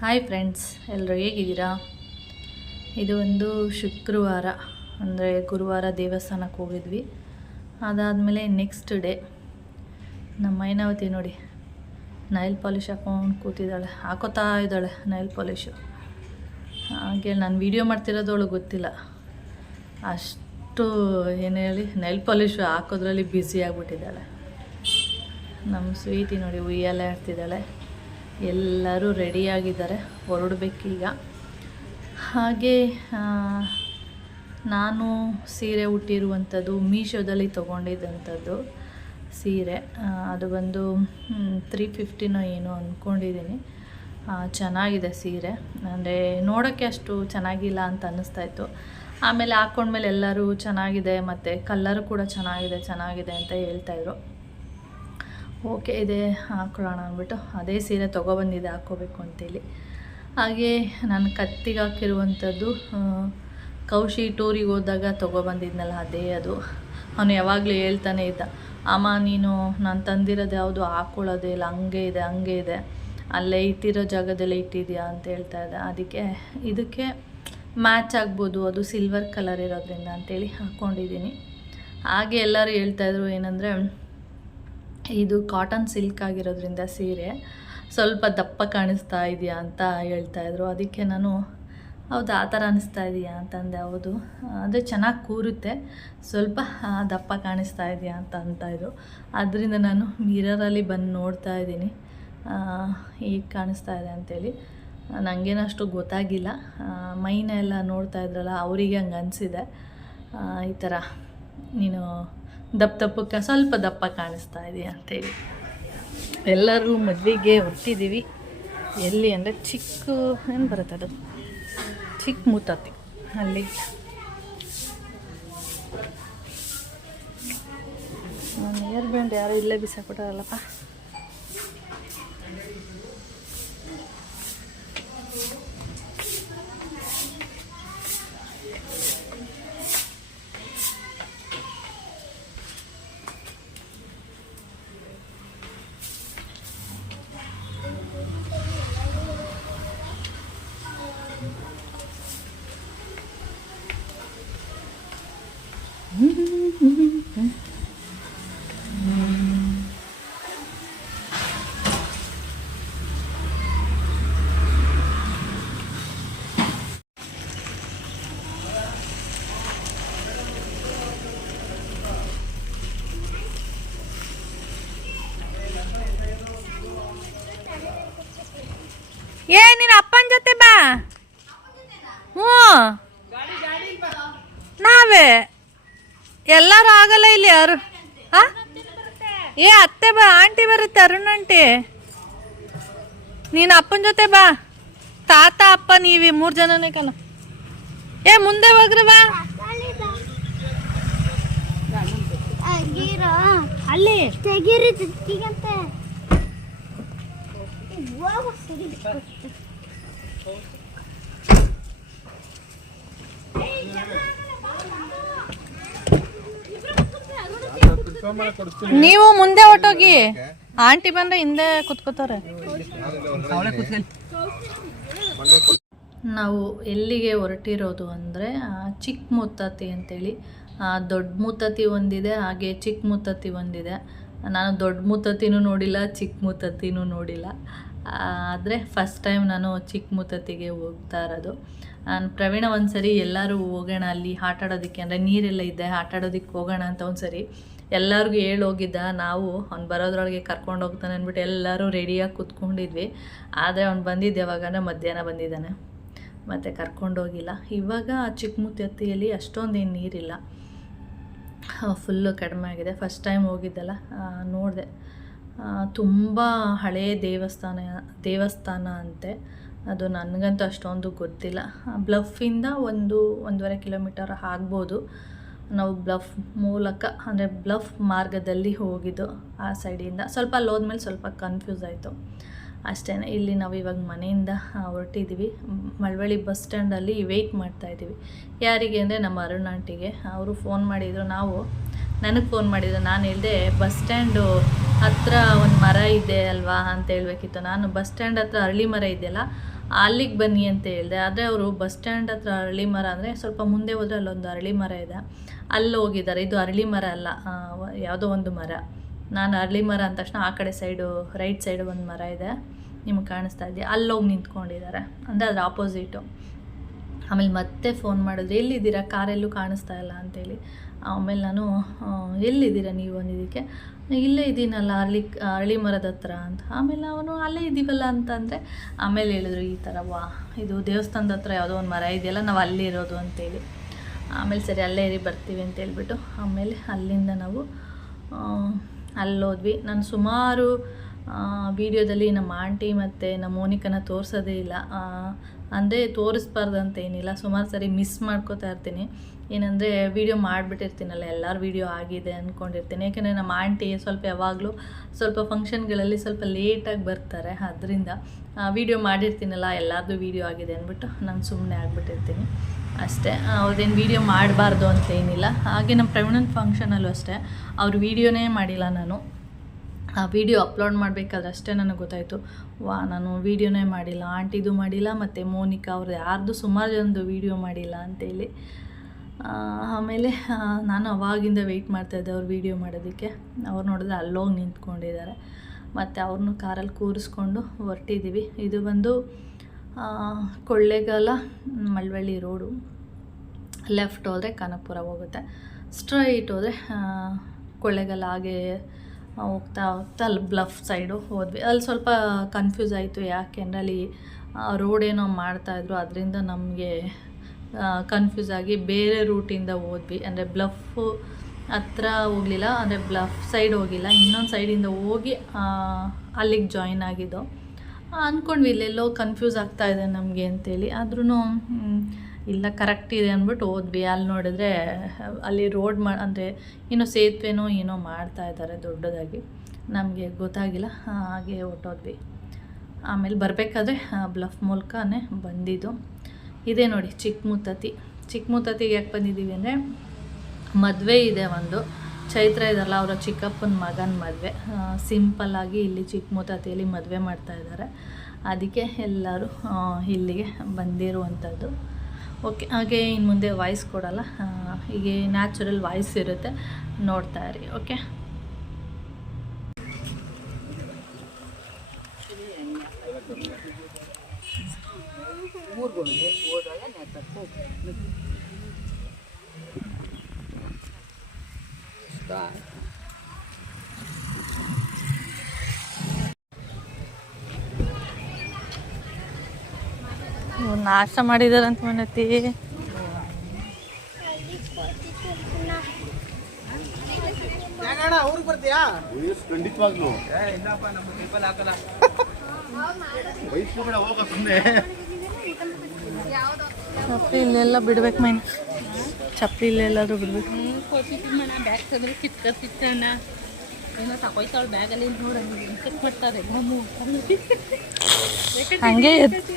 Hi friends, ಎಲ್ಲರೂ ಹೇಗಿದ್ದೀರಾ? ಇದು ಒಂದು ಶುಕ್ರವಾರ, ಅಂದರೆ ಗುರುವಾರ ದೇವಸ್ಥಾನಕ್ಕೆ ಹೋಗಿದ್ವಿ. ಅದಾದಮೇಲೆ ನೆಕ್ಸ್ಟ್ ಡೇ ನಮ್ಮ ಮೈನಾವತಿ ನೋಡಿ ನೈಲ್ ಪಾಲಿಶ್ ಹಾಕೊಂಡು ಕೂತಿದ್ದಾಳೆ, ಹಾಕೋತಾ ಇದ್ದಾಳೆ ನೈಲ್ ಪಾಲಿಶು. ಹಾಗೆ ನಾನು ವೀಡಿಯೋ ಮಾಡ್ತಿರೋದವಳು ಗೊತ್ತಿಲ್ಲ, ಅಷ್ಟು ಏನು ಹೇಳಿ ನೈಲ್ ಪಾಲಿಶು ಹಾಕೋದ್ರಲ್ಲಿ ಬ್ಯುಸಿ ಆಗಿಬಿಟ್ಟಿದ್ದಾಳೆ. ನಮ್ಮ ಸ್ವೀಟಿ ನೋಡಿ ಉಯ್ಯಾಲೆ ಆಡ್ತಿದ್ದಾಳೆ. ಎಲ್ಲರೂ ರೆಡಿಯಾಗಿದ್ದಾರೆ, ಹೊರಡಬೇಕೀಗ. ಹಾಗೆ ನಾನು ಸೀರೆ ಉಟ್ಟಿರುವಂಥದ್ದು ಮೀಶೋದಲ್ಲಿ ತೊಗೊಂಡಿದ್ದಂಥದ್ದು ಸೀರೆ. ಅದು ಬಂದು 350 ಏನೋ ಅಂದ್ಕೊಂಡಿದ್ದೀನಿ. ಚೆನ್ನಾಗಿದೆ ಸೀರೆ, ಅಂದರೆ ನೋಡೋಕ್ಕೆ ಅಷ್ಟು ಚೆನ್ನಾಗಿಲ್ಲ ಅಂತ ಅನ್ನಿಸ್ತಾಯಿತ್ತು. ಆಮೇಲೆ ಹಾಕ್ಕೊಂಡ್ಮೇಲೆ ಎಲ್ಲರೂ ಚೆನ್ನಾಗಿದೆ, ಮತ್ತು ಕಲ್ಲರು ಕೂಡ ಚೆನ್ನಾಗಿದೆ ಅಂತ ಹೇಳ್ತಾಯಿದ್ರು. ಓಕೆ, ಇದೇ ಹಾಕೊಳ್ಳೋಣ ಅಂದ್ಬಿಟ್ಟು ಅದೇ ಸೀರೆ ತೊಗೊಬಂದಿದ್ದೆ ಹಾಕ್ಕೋಬೇಕು ಅಂತೇಳಿ. ಹಾಗೆ ನಾನು ಕತ್ತಿಗೆ ಹಾಕಿರುವಂಥದ್ದು ಕೌಶಿ ಟೂರಿಗೆ ಹೋದಾಗ ತೊಗೊಬಂದಿದ್ನಲ್ಲ, ಅದೇ ಅದು. ಅವನು ಯಾವಾಗಲೂ ಹೇಳ್ತಾನೆ ಇದ್ದ, ಅಮ್ಮ ನೀನು ನಾನು ತಂದಿರೋದು ಯಾವುದು ಹಾಕ್ಕೊಳ್ಳೋದೇ ಇಲ್ಲ, ಹಂಗೆ ಇದೆ, ಅಲ್ಲೇ ಇಟ್ಟಿರೋ ಜಾಗದಲ್ಲೇ ಇಟ್ಟಿದ್ಯಾ ಅಂತ ಹೇಳ್ತಾ ಇದ್ದ. ಅದಕ್ಕೆ ಇದಕ್ಕೆ ಮ್ಯಾಚ್ ಆಗ್ಬೋದು, ಅದು ಸಿಲ್ವರ್ ಕಲರ್ ಇರೋದ್ರಿಂದ ಅಂತೇಳಿ ಹಾಕ್ಕೊಂಡಿದ್ದೀನಿ. ಹಾಗೆ ಎಲ್ಲರೂ ಹೇಳ್ತಾಯಿದ್ರು ಏನಂದರೆ, ಇದು ಕಾಟನ್ ಸಿಲ್ಕ್ ಆಗಿರೋದ್ರಿಂದ ಸೀರೆ ಸ್ವಲ್ಪ ದಪ್ಪ ಕಾಣಿಸ್ತಾ ಇದೆಯಾ ಅಂತ ಹೇಳ್ತಾಯಿದ್ರು. ಅದಕ್ಕೆ ನಾನು ಹೌದು ಆ ಥರ ಅನ್ನಿಸ್ತಾ ಇದೆಯಾ ಅಂತಂದೆ. ಹೌದು, ಅದೇ ಚೆನ್ನಾಗಿ ಕೂರುತ್ತೆ, ಸ್ವಲ್ಪ ದಪ್ಪ ಕಾಣಿಸ್ತಾ ಇದೆಯಾ ಅಂತಾಯಿದ್ರು. ಅದರಿಂದ ನಾನು ಮಿರರಲ್ಲಿ ಬಂದು ನೋಡ್ತಾ ಇದ್ದೀನಿ ಈಗ ಕಾಣಿಸ್ತಾ ಇದೆ ಅಂಥೇಳಿ. ನನಗೇನಷ್ಟು ಗೊತ್ತಾಗಿಲ್ಲ, ಮೈನ ಎಲ್ಲ ನೋಡ್ತಾ ಇದ್ರಲ್ಲ ಅವರಿಗೆ ಹಂಗೆ ಅನಿಸಿದೆ, ಈ ಥರ ನೀನು ದಪ್ಪಕ್ಕೆ ಸ್ವಲ್ಪ ದಪ್ಪ ಕಾಣಿಸ್ತಾ ಇದೆಯಾ ಅಂತೇಳಿ. ಎಲ್ಲರೂ ಮದುವೆಗೆ ಹೊರಟಿದ್ದೀವಿ. ಎಲ್ಲಿ ಅಂದರೆ ಏನು ಬರುತ್ತೆ ಅದು, ಚಿಕ್ಕ ಮುತ್ತತ್ತಿ ಅಲ್ಲಿ. ನಾನು ಏರ್ ಬ್ಯಾಂಡ್ ಯಾರು ಇಲ್ಲೇ ಬಿಸಾಕ್ಬಿಟ್ಟಾರಲ್ಲಪ್ಪ. ನೀನು ಅಪ್ಪನ ಜೊತೆ ಬಾ. ಹ್ಞೂ, ನಾವೇ ಎಲ್ಲರೂ ಆಗಲ್ಲ ಇಲ್ಲಿ. ಯಾರು ಅತ್ತೆ ಬಾ, ಆಂಟಿ ಬರುತ್ತೆ, ಅರುಣ್ ಆಂಟಿ. ನೀನು ಅಪ್ಪನ ಜೊತೆ ಬಾ, ತಾತ ಅಪ್ಪ ನೀವಿ 3 ಜನನೇ ಕಣ. ಮುಂದೆ ಹೋಗ್ರಿ ಬಾ. ಅಲ್ಲಿ ನೀವು ಮುಂದೆ ಹೊಟ್ಟೋಗಿ, ಆಂಟಿ ಬಂದ್ರೆ ಹಿಂದೆ ಕುತ್ಕೋತಾರೆ. ನಾವು ಎಲ್ಲಿಗೆ ಹೊರಟಿರೋದು ಅಂದರೆ ಚಿಕ್ಕ ಮುತ್ತತ್ತಿ ಅಂತೇಳಿ. ದೊಡ್ಡ ಮುತ್ತತ್ತಿ ಒಂದಿದೆ, ಹಾಗೆ ಚಿಕ್ಕ ಮುತ್ತತ್ತಿ ಒಂದಿದೆ. ನಾನು ದೊಡ್ಡ ಮುತ್ತತ್ತಿನೂ ನೋಡಿಲ್ಲ, ಚಿಕ್ಕ ಮುತ್ತತ್ತಿನೂ ನೋಡಿಲ್ಲ. ಆದರೆ ಫಸ್ಟ್ ಟೈಮ್ ನಾನು ಚಿಕ್ಕ ಮುತ್ತತ್ತಿಗೆ ಹೋಗ್ತಾ ಇರೋದು. ನಾನು ಪ್ರವೀಣ ಒಂದು ಸರಿ ಎಲ್ಲರೂ ಹೋಗೋಣ ಅಲ್ಲಿ ಆಟ ಆಡೋದಕ್ಕೆ, ಅಂದರೆ ನೀರೆಲ್ಲ ಇದೆ, ಆಟ ಆಡೋದಕ್ಕೆ ಹೋಗೋಣ ಅಂತ ಒಂದು ಸರಿ ಎಲ್ಲರಿಗೂ ಹೇಳೋಗಿದ್ದ. ನಾವು ಅವ್ನು ಬರೋದ್ರೊಳಗೆ ಕರ್ಕೊಂಡು ಹೋಗ್ತಾನೆ ಅಂದ್ಬಿಟ್ಟು ಎಲ್ಲರೂ ರೆಡಿಯಾಗಿ ಕೂತ್ಕೊಂಡಿದ್ವಿ. ಆದರೆ ಅವ್ನು ಬಂದಿದ್ದು ಯಾವಾಗಂದರೆ ಮಧ್ಯಾಹ್ನ ಬಂದಿದ್ದಾನೆ, ಮತ್ತು ಕರ್ಕೊಂಡೋಗಿಲ್ಲ. ಇವಾಗ ಚಿಕ್ಕ ಮುತ್ತತ್ತಿಯಲ್ಲಿ ಅಷ್ಟೊಂದೇನು ನೀರಿಲ್ಲ, ಫುಲ್ಲು ಕಡಿಮೆ ಆಗಿದೆ. ಫಸ್ಟ್ ಟೈಮ್ ಹೋಗಿದ್ದಲ್ಲ, ನೋಡಿದೆ. ತುಂಬ ಹಳೆಯ ದೇವಸ್ಥಾನ ಅಂತೆ ಅದು. ನನಗಂತೂ ಅಷ್ಟೊಂದು ಗೊತ್ತಿಲ್ಲ. ಬ್ಲಫಿಂದ 1.5 ಕಿಲೋಮೀಟರ್ ಆಗ್ಬೋದು. ನಾವು ಬ್ಲಫ್ ಮೂಲಕ, ಅಂದರೆ ಬ್ಲಫ್ ಮಾರ್ಗದಲ್ಲಿ ಹೋಗಿದ್ದು. ಆ ಸೈಡಿಂದ ಸ್ವಲ್ಪ ಅಲ್ಲಿ ಹೋದ್ಮೇಲೆ ಸ್ವಲ್ಪ ಕನ್ಫ್ಯೂಸ್ ಆಯಿತು ಅಷ್ಟೇ. ಇಲ್ಲಿ ನಾವು ಇವಾಗ ಮನೆಯಿಂದ ಹೊರಟಿದ್ದೀವಿ. ಮಳವಳ್ಳಿ ಬಸ್ ಸ್ಟ್ಯಾಂಡಲ್ಲಿ ವೆಯ್ಟ್ ಮಾಡ್ತಾಯಿದ್ದೀವಿ. ಯಾರಿಗೆ ಅಂದರೆ ನಮ್ಮ ಅರುಣ್ ಆಂಟಿಗೆ. ಅವರು ಫೋನ್ ಮಾಡಿದರು, ನನಗೆ ಫೋನ್ ಮಾಡಿದರು. ನಾನು ಹೇಳಿದೆ ಬಸ್ ಸ್ಟ್ಯಾಂಡು ಹತ್ರ ಒಂದು ಮರ ಇದೆ ಅಲ್ವಾ ಅಂತ ಹೇಳ್ಬೇಕಿತ್ತು. ನಾನು ಬಸ್ ಸ್ಟ್ಯಾಂಡ್ ಹತ್ರ ಅರಳಿ ಮರ ಇದೆಯಲ್ಲ ಅಲ್ಲಿಗೆ ಬನ್ನಿ ಅಂತ ಹೇಳಿದೆ. ಆದರೆ ಅವರು ಬಸ್ ಸ್ಟ್ಯಾಂಡ್ ಹತ್ರ ಅರಳಿ ಮರ ಅಂದರೆ ಸ್ವಲ್ಪ ಮುಂದೆ ಹೋದರೆ ಅಲ್ಲೊಂದು ಅರಳಿ ಮರ ಇದೆ, ಅಲ್ಲಿ ಹೋಗಿದ್ದಾರೆ. ಇದು ಅರಳಿ ಮರ ಅಲ್ಲ, ಯಾವುದೋ ಒಂದು ಮರ. ನಾನು ಅರಳಿ ಮರ ಅಂದ ತಕ್ಷಣ ಆ ಕಡೆ ಸೈಡು ರೈಟ್ ಸೈಡು ಒಂದು ಮರ ಇದೆ, ನಿಮ್ಗೆ ಕಾಣಿಸ್ತಾ ಇದೆಯಾ, ಅಲ್ಲೋಗಿ ನಿಂತ್ಕೊಂಡಿದ್ದಾರೆ, ಅಂದರೆ ಅದ್ರ ಆಪೋಸಿಟು. ಆಮೇಲೆ ಮತ್ತೆ ಫೋನ್ ಮಾಡಿದ್ರೆ ಎಲ್ಲಿದ್ದೀರಾ, ಕಾರೆಲ್ಲೂ ಕಾಣಿಸ್ತಾ ಇಲ್ಲ ಅಂತೇಳಿ. ಆಮೇಲೆ ನಾನು ಎಲ್ಲಿದ್ದೀರಾ ನೀವು ಅಂದಿದ್ದಕ್ಕೆ, ಇಲ್ಲೇ ಇದ್ದೀನಲ್ಲ ಅರಳಿ ಮರದ ಹತ್ರ ಅಂತ. ಆಮೇಲೆ ಅವನು ಅಲ್ಲೇ ಇದ್ದೀವಲ್ಲ ಅಂತಂದರೆ ಆಮೇಲೆ ಹೇಳಿದ್ರು ಈ ಥರ, ಇದು ದೇವಸ್ಥಾನದ ಹತ್ರ ಯಾವುದೋ ಒಂದು ಮರ ಇದೆಯಲ್ಲ, ನಾವು ಅಲ್ಲೇ ಇರೋದು ಅಂತೇಳಿ. ಆಮೇಲೆ ಸರಿ ಅಲ್ಲೇ ಇರಿ ಬರ್ತೀವಿ ಅಂತ ಹೇಳ್ಬಿಟ್ಟು ಆಮೇಲೆ ಅಲ್ಲಿಂದ ನಾವು ಅಲ್ಲೋದ್ವಿ. ನಾನು ಸುಮಾರು ವಿಡಿಯೋದಲ್ಲಿ ನಮ್ಮ ಆಂಟಿ ಮತ್ತು ನಮ್ಮ ಮೋನಿಕನ ತೋರಿಸೋದೇ ಇಲ್ಲ, ಅಂದರೆ ತೋರಿಸ್ಬಾರ್ದು ಅಂತ ಏನಿಲ್ಲ, ಸುಮಾರು ಸರಿ ಮಿಸ್ ಮಾಡ್ಕೋತಾ ಇರ್ತೀನಿ. ಏನಂದರೆ ವೀಡಿಯೋ ಮಾಡಿಬಿಟ್ಟಿರ್ತೀನಲ್ಲ, ಎಲ್ಲರ ವೀಡಿಯೋ ಆಗಿದೆ ಅಂದ್ಕೊಂಡಿರ್ತೀನಿ. ಯಾಕೆಂದರೆ ನಮ್ಮ ಆಂಟಿ ಸ್ವಲ್ಪ ಯಾವಾಗಲೂ ಸ್ವಲ್ಪ ಫಂಕ್ಷನ್ಗಳಲ್ಲಿ ಸ್ವಲ್ಪ ಲೇಟಾಗಿ ಬರ್ತಾರೆ, ಅದರಿಂದ ವೀಡಿಯೋ ಮಾಡಿರ್ತೀನಲ್ಲ ಎಲ್ಲರದ್ದು ವೀಡಿಯೋ ಆಗಿದೆ ಅಂದ್ಬಿಟ್ಟು ನಾನು ಸುಮ್ಮನೆ ಆಗಿಬಿಟ್ಟಿರ್ತೀನಿ ಅಷ್ಟೇ. ಅವ್ರದ್ದೇನು ವೀಡಿಯೋ ಮಾಡಬಾರ್ದು ಅಂತ ಏನಿಲ್ಲ. ಹಾಗೆ ನಮ್ಮ ಪ್ರವೀಣನ ಫಂಕ್ಷನಲ್ಲೂ ಅಷ್ಟೇ ಅವ್ರ ವೀಡಿಯೋನೇ ಮಾಡಿಲ್ಲ ನಾನು. ಆ ವೀಡಿಯೋ ಅಪ್ಲೋಡ್ ಮಾಡಬೇಕಾದ್ರೆ ಅಷ್ಟೇ ನನಗೆ ಗೊತ್ತಾಯಿತು, ನಾನು ವೀಡಿಯೋನೇ ಮಾಡಿಲ್ಲ, ಆಂಟಿದು ಮಾಡಿಲ್ಲ ಮತ್ತು ಮೋನಿಕಾ ಅವ್ರದ್ದು ಯಾರ್ದು ಸುಮಾರು ಜನದ್ದು ವೀಡಿಯೋ ಮಾಡಿಲ್ಲ ಅಂತೇಳಿ. ಆಮೇಲೆ ನಾನು ಅವಾಗಿಂದ ವೆಯ್ಟ್ ಮಾಡ್ತಾಯಿದ್ದೆ ಅವ್ರು ವೀಡಿಯೋ ಮಾಡೋದಕ್ಕೆ. ಅವ್ರು ನೋಡಿದ್ರೆ ಅಲ್ಲೋಗಿ ನಿಂತ್ಕೊಂಡಿದ್ದಾರೆ. ಮತ್ತು ಅವ್ರನ್ನೂ ಕಾರಲ್ಲಿ ಕೂರಿಸ್ಕೊಂಡು ಹೊರಟಿದ್ದೀವಿ. ಇದು ಬಂದು ಕೊಳ್ಳೇಗಾಲ ಮಳವಳ್ಳಿ ರೋಡು. ಲೆಫ್ಟ್ ಹೋದರೆ ಕನಕಪುರ ಹೋಗುತ್ತೆ, ಸ್ಟ್ರೈಟ್ ಹೋದರೆ ಕೊಳ್ಳೇಗಾಲ. ಹಾಗೆ ಹೋಗ್ತಾ ಹೋಗ್ತಾ ಅಲ್ಲಿ ಬ್ಲಫ್ ಸೈಡು ಹೋದ್ವಿ. ಅಲ್ಲಿ ಸ್ವಲ್ಪ ಕನ್ಫ್ಯೂಸ್ ಆಯಿತು, ಯಾಕೆಂದರೆ ಅಲ್ಲಿ ರೋಡ್ ಏನೋ ಮಾಡ್ತಾಯಿದ್ರು, ಅದರಿಂದ ನಮಗೆ ಕನ್ಫ್ಯೂಸ್ ಆಗಿ ಬೇರೆ ರೂಟಿಂದ ಹೋದ್ವಿ. ಅಂದರೆ ಬ್ಲಫ್ ಹತ್ರ ಹೋಗಲಿಲ್ಲ, ಅಂದರೆ ಬ್ಲಫ್ ಸೈಡ್ ಹೋಗಿಲ್ಲ, ಇನ್ನೊಂದು ಸೈಡಿಂದ ಹೋಗಿ ಅಲ್ಲಿಗೆ ಜಾಯಿನ್ ಆಗಿದ್ದು. ಅಂದ್ಕೊಂಡ್ವಿ ಇಲ್ಲೆಲ್ಲೋ ಕನ್ಫ್ಯೂಸ್ ಆಗ್ತಾಯಿದೆ ನಮಗೆ ಅಂತೇಳಿ. ಆದ್ರೂ ಇಲ್ಲ ಕರೆಕ್ಟ್ ಇದೆ ಅಂದ್ಬಿಟ್ಟು ಹೋದ್ವಿ. ಅಲ್ಲಿ ನೋಡಿದ್ರೆ ಅಲ್ಲಿ ರೋಡ್ ಅಂದರೆ ಏನೋ ಸೇತುವೆನೋ ಏನೋ ಮಾಡ್ತಾಯಿದ್ದಾರೆ ದೊಡ್ಡದಾಗಿ, ನಮಗೆ ಗೊತ್ತಾಗಿಲ್ಲ, ಹಾಗೆ ಹೊಟ್ಟೋದ್ವಿ. ಆಮೇಲೆ ಬರಬೇಕಾದ್ರೆ ಬ್ಲಫ್ ಮೂಲಕನೇ ಬಂದಿದ್ದು. ಇದೇ ನೋಡಿ ಚಿಕ್ಕಮುತ್ತತ್ತಿಗೆ ಯಾಕೆ ಬಂದಿದ್ದೀವಿ ಅಂದರೆ ಮದುವೆ ಇದೆ ಒಂದು. ಚೈತ್ರ ಇದಲ್ಲ, ಅವರ ಚಿಕ್ಕಪ್ಪನ ಮಗನ ಮದುವೆ. ಸಿಂಪಲ್ಲಾಗಿ ಇಲ್ಲಿ ಚಿಕ್ಕಮುತ್ತತ್ತಿಯಲ್ಲಿ ಮದುವೆ ಮಾಡ್ತಾಯಿದ್ದಾರೆ, ಅದಕ್ಕೆ ಎಲ್ಲರೂ ಇಲ್ಲಿಗೆ ಬಂದಿರುವಂಥದ್ದು. ಓಕೆ, ಹಾಗೆ ಇನ್ನು ಮುಂದೆ ವಾಯ್ಸ್ ಕೊಡಲ್ಲ, ಹೀಗೆ ನ್ಯಾಚುರಲ್ ವಾಯ್ಸ್ ಇರುತ್ತೆ, ನೋಡ್ತಾ ಇರಿ. ಓಕೆ, ನಾಷ್ಟ ಮಾಡಿದಾರಂತ ಮನತಿ. ಚಪ್ಪಲಿ ಇಲ್ಲೆಲ್ಲ ಬಿಡ್ಬೇಕು ಮೈನ, ಚಪ್ಪಲಿ ಇಲ್ಲೆಲ್ಲಾದ್ರೂ ಬಿಡ್ಬೇಕು.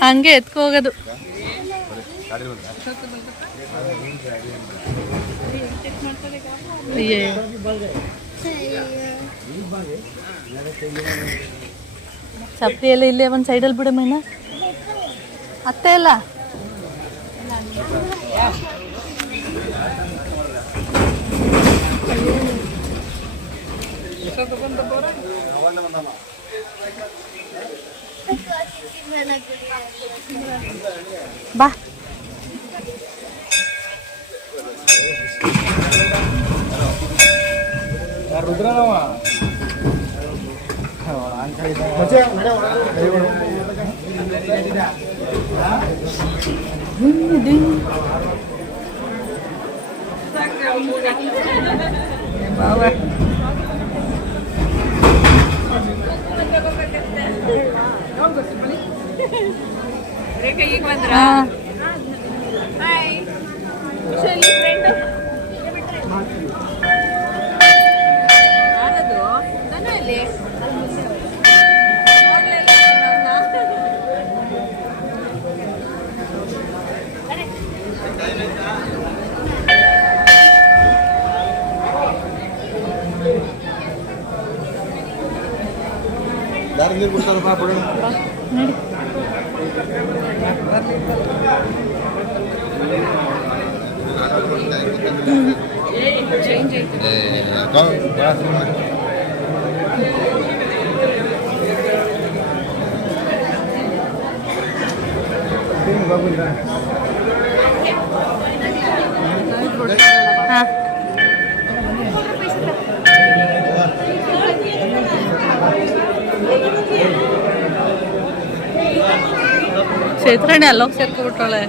ಹಂಗೆ ಎತ್ಕೋಗೋದು. ಚಪ್ಪಲಿ ಎಲ್ಲ ಇಲ್ಲೇ ಒಂದು ಸೈಡಲ್ಲಿ ಬಿಡ ಮೈನ, ಅತ್ತೆ ಎಲ್ಲ ಬಾ. ಬಾವ ಈಗ ಬಂದ್ರ ನೋಡಿ ಚೈತ್ರಣ್ಣ ಅಲ್ಲೋಗಿ ಸೇರ್ಕೊಬಿಟ್ರಳೆ.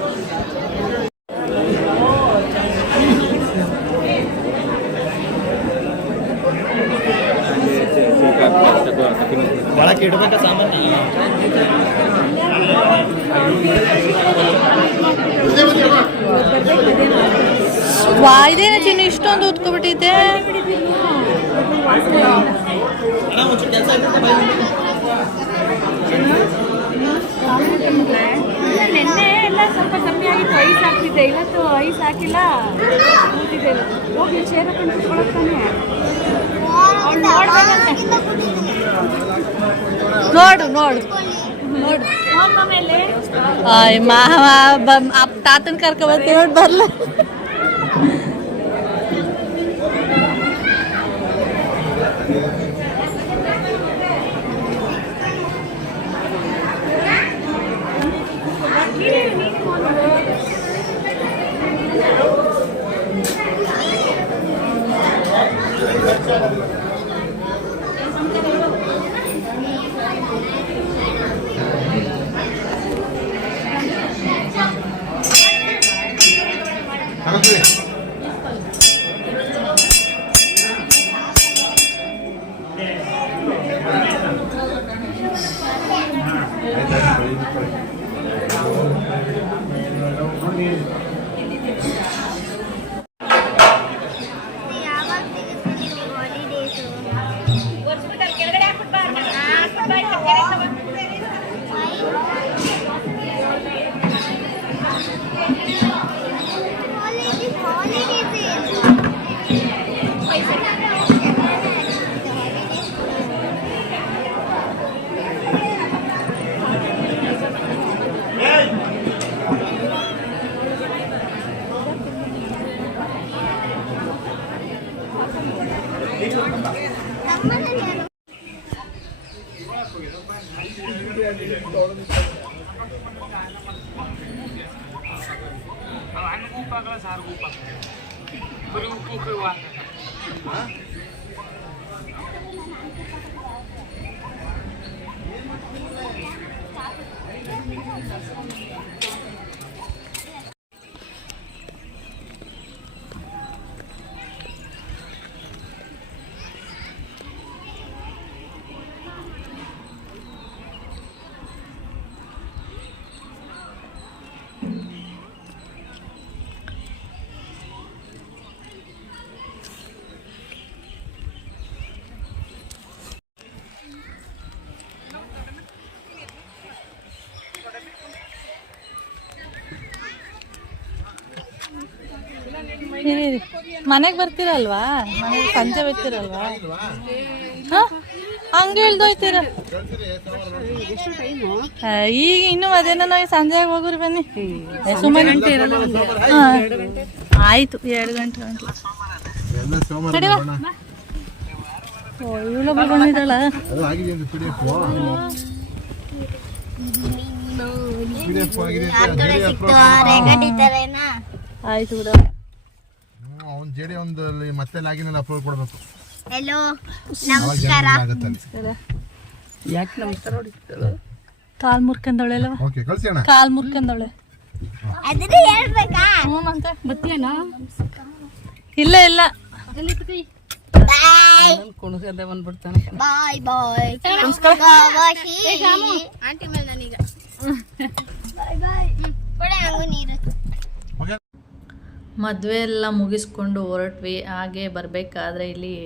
ಒಳಕ್ಕೆ ಇಡ್ಬೇಕ ಸಾಮಾನ್ಯ ವಾಯ್ದೇನ ಚಿನ್ನ ಇಷ್ಟೊಂದು ಉತ್ಕೊಬಿಟ್ಟಿದ್ದೆ. ನೆನ್ನೆ ಎಲ್ಲ ಸ್ವಲ್ಪ ಕಮ್ಮಿ ಆಗಿತ್ತು, ಐಸ್ ಹಾಕ್ತಿದ್ದೆ. ಇವತ್ತು ಐಸ್ ಹಾಕಿಲ್ಲ, ಹೋಗಿ ಚೇರ್ ಹಾಕೊಂಡು ಕುತ್ಕೊಳಕ್ತಾನೆ. ನೋಡು ನೋಡು ನೋಡು ತಾತನ ಕರ್ಕೊ ಬರ್ತೀವಿ ನೋಡಿ ಬರ್ಲ. ಮನೆಗೆ ಬರ್ತೀರಲ್ವಾ? ಮನೆಗೆ ಸಂಜೆ ಬರ್ತೀರಲ್ವಾ? ಹಂಗೆ ಇಳ್ದೋಯ್ತೀರ ಈಗ ಇನ್ನು ಅದೇನೋ ಸಂಜೆಗೆ ಹೋಗ್ರಿ ಬನ್ನಿ. ಸುಮ್ಮನೆ ಆಯ್ತು 2 ಗಂಟೆ ಇವಳೊಬ್ಬ ಬಂದಿದ್ದಳ. ಆಯ್ತು ಬಿಡ. ಅವ್ನು ಜೇಡಿ ಒಂದು ಮತ್ತೆ ಲಾಗಿನ್ ಅಪ್ಲೋಡ್ ಕೊಡಬೇಕು. ಹೆಲೋ ನಮಸ್ಕಾರ. ಯಾಕೆ ನಮಸ್ಕಾರ ಹೊಡಿತಾಳೆ? ಕಾಲ್ ಮುರ್ಕೊಂಡವಳೆಲ್ಲ. ಓಕೆ ಕಳ್ಸಿ ಅಣ್ಣ. ಕಾಲ್ ಮುರ್ಕೊಂಡವಳೆ. ಅದನ್ನ ಹೇಳ್ಬೇಕಾ? ಹ್ಞೂ ಮತ್ತೆ ಬತ್ತಿಯಲ್ಲ? ಇಲ್ಲ ಇಲ್ಲ. ಬಾಯ್. ಕುಣಗದೆ ಬಂದ್ಬಿಡ್ತಾನೆ. ಬಾಯ್ ಬಾಯ್. ನಮಸ್ಕಾರ. ಆಂಟಿ ಮೇಲೆ ನಾನೀಗ. ಬಾಯ್ ಬಾಯ್. ಕೊಡೆ ಹಂಗು ನೀರು. ಮದುವೆ ಎಲ್ಲ ಮುಗಿಸ್ಕೊಂಡು ಹೊರಟ್ವಿ. ಹಾಗೆ ಬರಬೇಕಾದ್ರೆ ಇಲ್ಲಿ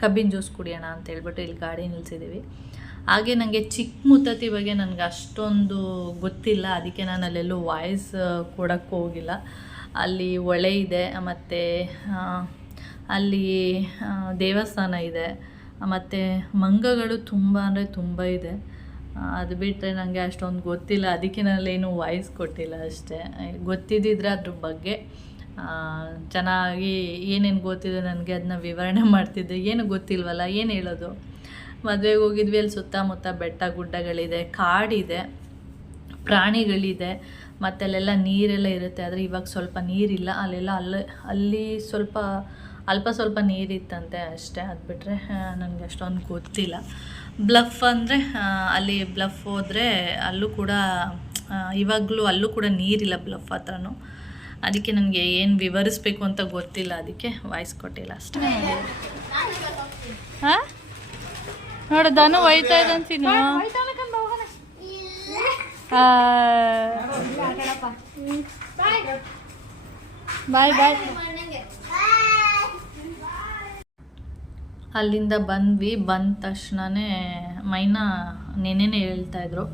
ಕಬ್ಬಿನ ಜ್ಯೂಸ್ ಕುಡಿಯೋಣ ಅಂತ ಹೇಳ್ಬಿಟ್ಟು ಇಲ್ಲಿ ಗಾಡಿ ನಿಲ್ಸಿದ್ದೀವಿ. ಹಾಗೆ ನನಗೆ ಚಿಕ್ಕ ಮುತ್ತತ್ತಿ ಬಗ್ಗೆ ನನಗೆ ಅಷ್ಟೊಂದು ಗೊತ್ತಿಲ್ಲ, ಅದಕ್ಕೆ ನಾನು ಅಲ್ಲೆಲ್ಲೂ ವಾಯ್ಸ್ ಕೊಡೋಕ್ಕೆ ಹೋಗಿಲ್ಲ. ಅಲ್ಲಿ ಹೊಳೆ ಇದೆ, ಮತ್ತು ಅಲ್ಲಿ ದೇವಸ್ಥಾನ ಇದೆ, ಮತ್ತು ಮಂಗಗಳು ತುಂಬ ಅಂದರೆ ತುಂಬ ಇದೆ. ಅದು ಬಿಟ್ಟರೆ ನನಗೆ ಅಷ್ಟೊಂದು ಗೊತ್ತಿಲ್ಲ, ಅದಕ್ಕೆ ನಾನೇನು ವಾಯ್ಸ್ ಕೊಟ್ಟಿಲ್ಲ ಅಷ್ಟೇ. ಗೊತ್ತಿದ್ದಿದ್ರೆ ಅದ್ರ ಬಗ್ಗೆ ಚೆನ್ನಾಗಿ ಏನೇನು ಗೊತ್ತಿದೆ ನನಗೆ ಅದನ್ನ ವಿವರಣೆ ಮಾಡ್ತಿದ್ದೆ. ಏನು ಗೊತ್ತಿಲ್ವಲ್ಲ, ಏನು ಹೇಳೋದು. ಮದುವೆಗೆ ಹೋಗಿದ್ವಿ, ಅಲ್ಲಿ ಸುತ್ತಮುತ್ತ ಬೆಟ್ಟ ಗುಡ್ಡಗಳಿದೆ, ಕಾಡಿದೆ, ಪ್ರಾಣಿಗಳಿದೆ, ಮತ್ತು ಅಲ್ಲೆಲ್ಲ ನೀರೆಲ್ಲ ಇರುತ್ತೆ. ಆದರೆ ಇವಾಗ ಸ್ವಲ್ಪ ನೀರಿಲ್ಲ, ಅಲ್ಲೆಲ್ಲ ಅಲ್ಲಿ ಸ್ವಲ್ಪ ನೀರಿತ್ತಂತೆ ಅಷ್ಟೇ. ಅದು ಬಿಟ್ಟರೆ ನನಗೆ ಅಷ್ಟೊಂದು ಗೊತ್ತಿಲ್ಲ. ಬ್ಲಫ್ ಅಂದರೆ ಅಲ್ಲಿ ಬ್ಲಫ್ ಹೋದರೆ ಅಲ್ಲೂ ಕೂಡ ಇವಾಗಲೂ ಅಲ್ಲೂ ಕೂಡ ನೀರಿಲ್ಲ ಬ್ಲಫ್ ಹತ್ರನೂ. ಅದಕ್ಕೆ ನನಗೆ ಏನು ವಿವರಿಸ್ಬೇಕು ಅಂತ ಗೊತ್ತಿಲ್ಲ, ಅದಕ್ಕೆ ವಾಯ್ಸ್ ಕೊಟ್ಟಿಲ್ಲ ಅಷ್ಟೇ. ಹಾಂ ನೋಡು, ಧನು ಒಯ್ತಾ ಇದೆ ಅಂತೀನಿ. ಬಾಯ್ ಬಾಯ್. ಅಲ್ಲಿಂದ ಬಂದ ತಕ್ಷಣವೇ ಮೈನಾ ನೆನೆನೇ ಹೇಳ್ತಾಯಿದ್ರು,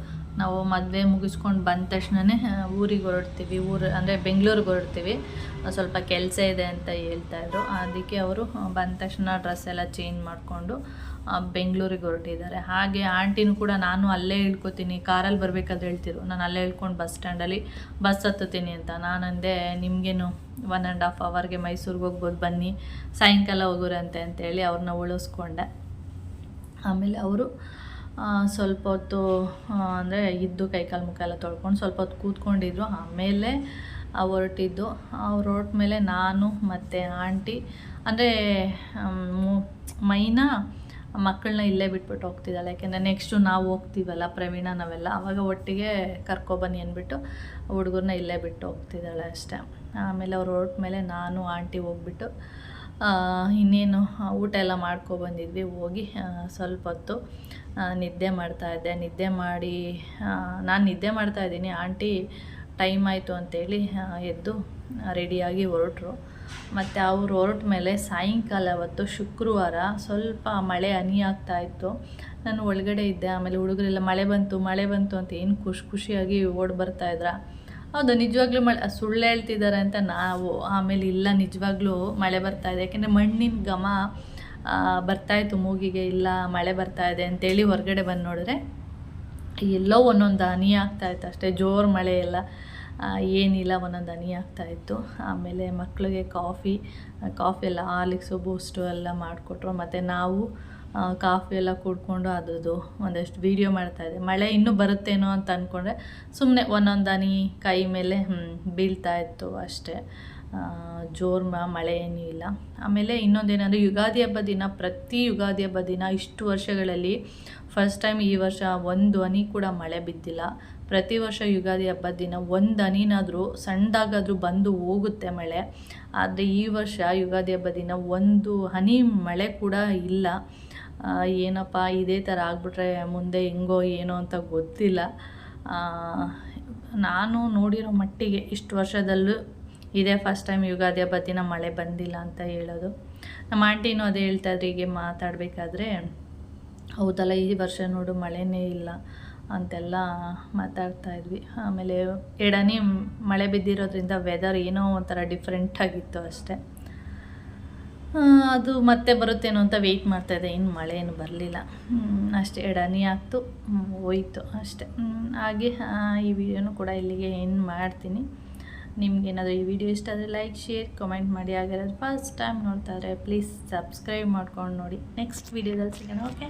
ನಾವು ಮದುವೆ ಮುಗಿಸ್ಕೊಂಡು ಬಂದ ತಕ್ಷಣವೇ ಊರಿಗೆ ಹೊರಡ್ತೀವಿ, ಅಂದರೆ ಬೆಂಗಳೂರಿಗೆ ಹೊರಡ್ತೀವಿ, ಸ್ವಲ್ಪ ಕೆಲಸ ಇದೆ ಅಂತ ಹೇಳ್ತಾಯಿದ್ರು. ಅದಕ್ಕೆ ಅವರು ಬಂದ ತಕ್ಷಣ ಡ್ರೆಸ್ ಎಲ್ಲ ಚೇಂಜ್ ಮಾಡಿಕೊಂಡು ಬೆಂಗಳೂರಿಗೆ ಹೊರಟಿದ್ದಾರೆ. ಹಾಗೆ ಆಂಟಿನೂ ಕೂಡ ನಾನು ಅಲ್ಲೇ ಇಳ್ಕೊತೀನಿ, ಕಾರಲ್ಲಿ ಬರಬೇಕಾದ್ರೆ ಹೇಳ್ತಿರು, ನಾನು ಅಲ್ಲೇ ಇಳ್ಕೊಂಡು ಬಸ್ ಸ್ಟ್ಯಾಂಡಲ್ಲಿ ಬಸ್ ಹತ್ತುತ್ತೀನಿ ಅಂತ. ನಾನಂದೆ ನಿಮಗೇನು 1.5 ಅವರ್ಗೆ ಮೈಸೂರಿಗೆ ಹೋಗ್ಬೋದು, ಬನ್ನಿ ಸಾಯಂಕಾಲ ಹೋಗೋರಂತೆ ಅಂತೇಳಿ ಅವ್ರನ್ನ ಉಳಿಸ್ಕೊಂಡೆ. ಆಮೇಲೆ ಅವರು ಸ್ವಲ್ಪ ಹೊತ್ತು ಅಂದರೆ ಇದ್ದು ಕೈಕಾಲು ಮುಖ ಎಲ್ಲ ತೊಳ್ಕೊಂಡು ಸ್ವಲ್ಪ ಹೊತ್ತು ಕೂತ್ಕೊಂಡಿದ್ರು. ಆಮೇಲೆ ಹೊರಟಿದ್ದು. ಅವ್ರು ಹೊರಟ ಮೇಲೆ ನಾನು ಮತ್ತು ಆಂಟಿ, ಅಂದರೆ ಮೈನಾ ಮಕ್ಕಳನ್ನ ಇಲ್ಲೇ ಬಿಟ್ಬಿಟ್ಟು ಹೋಗ್ತಿದ್ದಾಳೆ. ಯಾಕೆಂದರೆ ನೆಕ್ಸ್ಟು ನಾವು ಹೋಗ್ತೀವಲ್ಲ ಪ್ರವೀಣ ನಾವೆಲ್ಲ, ಆವಾಗ ಒಟ್ಟಿಗೆ ಕರ್ಕೊಬನ್ನಿ ಅಂದ್ಬಿಟ್ಟು ಹುಡುಗರನ್ನ ಇಲ್ಲೇ ಬಿಟ್ಟು ಹೋಗ್ತಿದ್ದಾಳೆ ಅಷ್ಟೇ. ಆಮೇಲೆ ಅವ್ರು ಹೊರಟ ಮೇಲೆ ನಾನು ಆಂಟಿ ಹೋಗ್ಬಿಟ್ಟು ಇನ್ನೇನು ಊಟ ಎಲ್ಲ ಮಾಡ್ಕೊಬಂದಿದ್ವಿ. ಹೋಗಿ ಸ್ವಲ್ಪ ಹೊತ್ತು ನಿದ್ದೆ ಮಾಡ್ತಾಯಿದ್ದೆ. ನಾನು ನಿದ್ದೆ ಮಾಡ್ತಾಯಿದ್ದೀನಿ. ಆಂಟಿ ಟೈಮ್ ಆಯಿತು ಅಂತೇಳಿ ಎದ್ದು ರೆಡಿಯಾಗಿ ಹೊರಟರು. ಮತ್ತು ಅವ್ರು ಹೊರಟ ಮೇಲೆ ಸಾಯಂಕಾಲ ಹೊತ್ತು ಶುಕ್ರವಾರ ಸ್ವಲ್ಪ ಮಳೆ ಹನಿ ಆಗ್ತಾಯಿತ್ತು. ನಾನು ಒಳಗಡೆ ಇದ್ದೆ. ಆಮೇಲೆ ಹುಡುಗರೆಲ್ಲ ಮಳೆ ಬಂತು ಅಂತ ಏನು ಖುಷಿಯಾಗಿ ಓಡಿ ಬರ್ತಾಯಿದ್ರ. ಹೌದು, ನಿಜವಾಗ್ಲೂ ಸುಳ್ಳು ಹೇಳ್ತಿದ್ದಾರೆ ಅಂತ ನಾವು. ಆಮೇಲೆ ಇಲ್ಲ, ನಿಜವಾಗ್ಲೂ ಮಳೆ ಬರ್ತಾಯಿದೆ, ಯಾಕೆಂದರೆ ಮಣ್ಣಿನ ಘಮ ಬರ್ತಾಯಿತ್ತು ಮೂಗಿಗೆ. ಇಲ್ಲ ಮಳೆ ಬರ್ತಾಯಿದೆ ಅಂತೇಳಿ ಹೊರಗಡೆ ಬಂದು ನೋಡಿದ್ರೆ ಎಲ್ಲೋ ಒಂದೊಂದು ಹನಿ ಆಗ್ತಾಯಿತ್ತು ಅಷ್ಟೇ, ಜೋರು ಮಳೆ ಎಲ್ಲ ಏನಿಲ್ಲ, ಒಂದೊಂದು ಹನಿ ಆಗ್ತಾಯಿತ್ತು. ಆಮೇಲೆ ಮಕ್ಕಳಿಗೆ ಕಾಫಿ ಎಲ್ಲ ಹಾರ್ಲಿಕ್ಸು ಬೂಸ್ಟು ಎಲ್ಲ ಮಾಡಿಕೊಟ್ರು. ಮತ್ತು ನಾವು ಕಾಫಿ ಎಲ್ಲ ಕುಡ್ಕೊಂಡು ಅದ್ರದ್ದು ಒಂದಷ್ಟು ವೀಡಿಯೋ ಮಾಡ್ತಾಯಿದ್ದೆ. ಮಳೆ ಇನ್ನೂ ಬರುತ್ತೇನೋ ಅಂತ ಅಂದ್ಕೊಂಡ್ರೆ ಸುಮ್ಮನೆ ಒಂದೊಂದು ಹನಿ ಕೈ ಮೇಲೆ ಬೀಳ್ತಾಯಿತ್ತು ಅಷ್ಟೇ, ಜೋರು ಮಳೆ ಏನೂ ಇಲ್ಲ. ಆಮೇಲೆ ಇನ್ನೊಂದೇನೆಂದರೆ ಯುಗಾದಿ ಹಬ್ಬದ ದಿನ, ಪ್ರತಿ ಯುಗಾದಿ ಹಬ್ಬದ ದಿನ ಇಷ್ಟು ವರ್ಷಗಳಲ್ಲಿ ಫಸ್ಟ್ ಟೈಮ್ ಈ ವರ್ಷ ಒಂದು ಹನಿ ಕೂಡ ಮಳೆ ಬಿದ್ದಿಲ್ಲ. ಪ್ರತಿ ವರ್ಷ ಯುಗಾದಿ ಹಬ್ಬದ ದಿನ ಒಂದು ಹನಿನಾದರೂ ಸಣ್ಣದಾಗಾದರೂ ಬಂದು ಹೋಗುತ್ತೆ ಮಳೆ. ಆದರೆ ಈ ವರ್ಷ ಯುಗಾದಿ ಹಬ್ಬದ ದಿನ ಒಂದು ಹನಿ ಮಳೆ ಕೂಡ ಇಲ್ಲ. ಏನಪ್ಪ ಇದೇ ಥರ ಆಗಿಬಿಟ್ರೆ ಮುಂದೆ ಹೆಂಗೋ ಏನೋ ಅಂತ ಗೊತ್ತಿಲ್ಲ. ನಾನು ನೋಡಿರೋ ಮಟ್ಟಿಗೆ ಇಷ್ಟು ವರ್ಷದಲ್ಲೂ ಇದೇ ಫಸ್ಟ್ ಟೈಮ್ ಯುಗಾದಿ ಹಬ್ಬದ ದಿನ ಮಳೆ ಬಂದಿಲ್ಲ ಅಂತ ಹೇಳೋದು. ನಮ್ಮ ಆಂಟಿನೂ ಅದೇ ಹೇಳ್ತಾಯಿದ್ರು ಹೀಗೆ ಮಾತಾಡಬೇಕಾದ್ರೆ, ಹೌದಲ್ಲ ಈ ವರ್ಷ ನೋಡು ಮಳೆನೇ ಇಲ್ಲ ಅಂತೆಲ್ಲ ಮಾತಾಡ್ತಾಯಿದ್ವಿ. ಆಮೇಲೆ ಎಡನಿ ಮಳೆ ಬಿದ್ದಿರೋದ್ರಿಂದ ವೆದರ್ ಏನೋ ಒಂಥರ ಡಿಫ್ರೆಂಟಾಗಿತ್ತು ಅಷ್ಟೇ. ಅದು ಮತ್ತೆ ಬರುತ್ತೇನೋ ಅಂತ ವೆಯ್ಟ್ ಮಾಡ್ತಾಯಿದ್ದೆ, ಇನ್ನು ಮಳೆ ಏನು ಬರಲಿಲ್ಲ ಅಷ್ಟೇ. ಎಡನಿ ಆಗ್ತು ಹೋಯ್ತು ಅಷ್ಟೇ. ಹಾಗೆ ಈ ವಿಡಿಯೋನು ಕೂಡ ಇಲ್ಲಿಗೆ ಎಂಡ್ ಮಾಡ್ತೀನಿ. ನಿಮ್ಗೇನಾದರೂ ಈ ವಿಡಿಯೋ ಇಷ್ಟ ಆದರೆ ಲೈಕ್, ಶೇರ್, ಕಮೆಂಟ್ ಮಾಡಿ. ಹಾಗಾದ್ರೆ ಫಸ್ಟ್ ಟೈಮ್ ನೋಡ್ತಾ ಇದ್ದರೆ ಪ್ಲೀಸ್ ಸಬ್ಸ್ಕ್ರೈಬ್ ಮಾಡ್ಕೊಂಡು ನೋಡಿ. ನೆಕ್ಸ್ಟ್ ವಿಡಿಯೋದಲ್ಲಿ ಸಿಗೋಣ. ಓಕೆ.